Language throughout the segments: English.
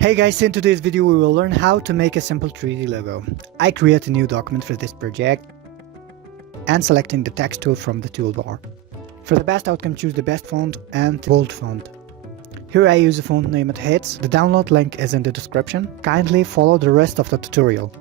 Hey guys, in today's video we will learn how to make a simple 3D logo. I create a new document for this project and selecting the text tool from the toolbar. For the best outcome, choose the best font and bold font. Here I use a font named HITS. The download link is in the description. Kindly follow the rest of the tutorial.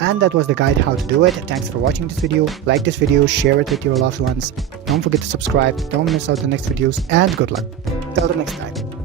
And that was the guide how to do it. Thanks for watching this video. Like this video, share it with your loved ones. Don't forget to subscribe, don't miss out the next videos, and good luck. Till the next time.